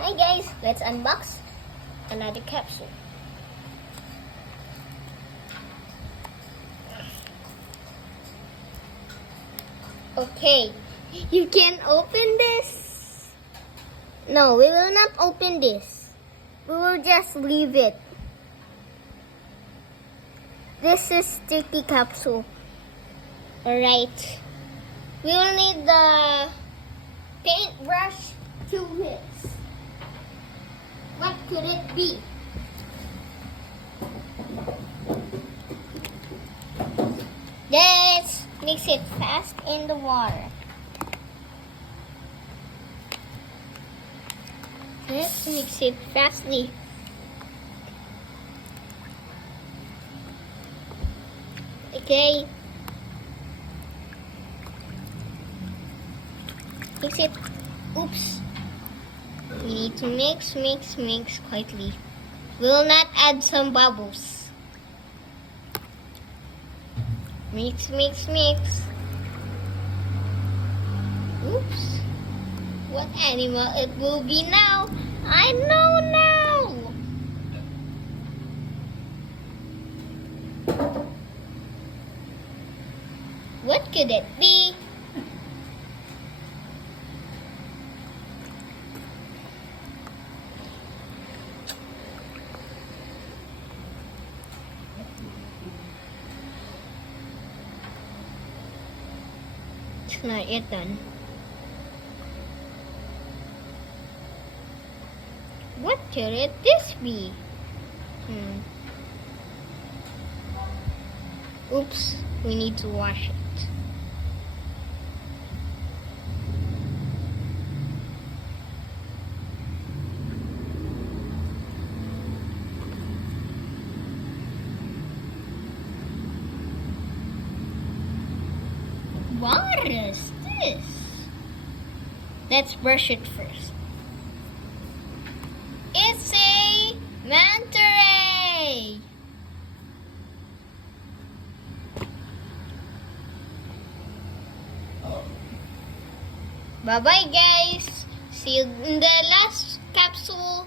Hi guys, let's unbox another capsule. Okay, you can open this. No, we will not open this. We will just leave it. This is sticky capsule. Alright. We will need the paintbrush to mix. What could it be? Let's mix it fast in the water. Let's mix it fastly. Okay. Mix it. Oops. We need to mix quietly. We will not add some bubbles. Mix. Oops. What animal it will be now? I know now. What could it be? It's not yet done. What could this be? Oops, we need to wash it. What is this? Let's brush it first. It's a manta ray. Bye bye guys. See you in the last capsule.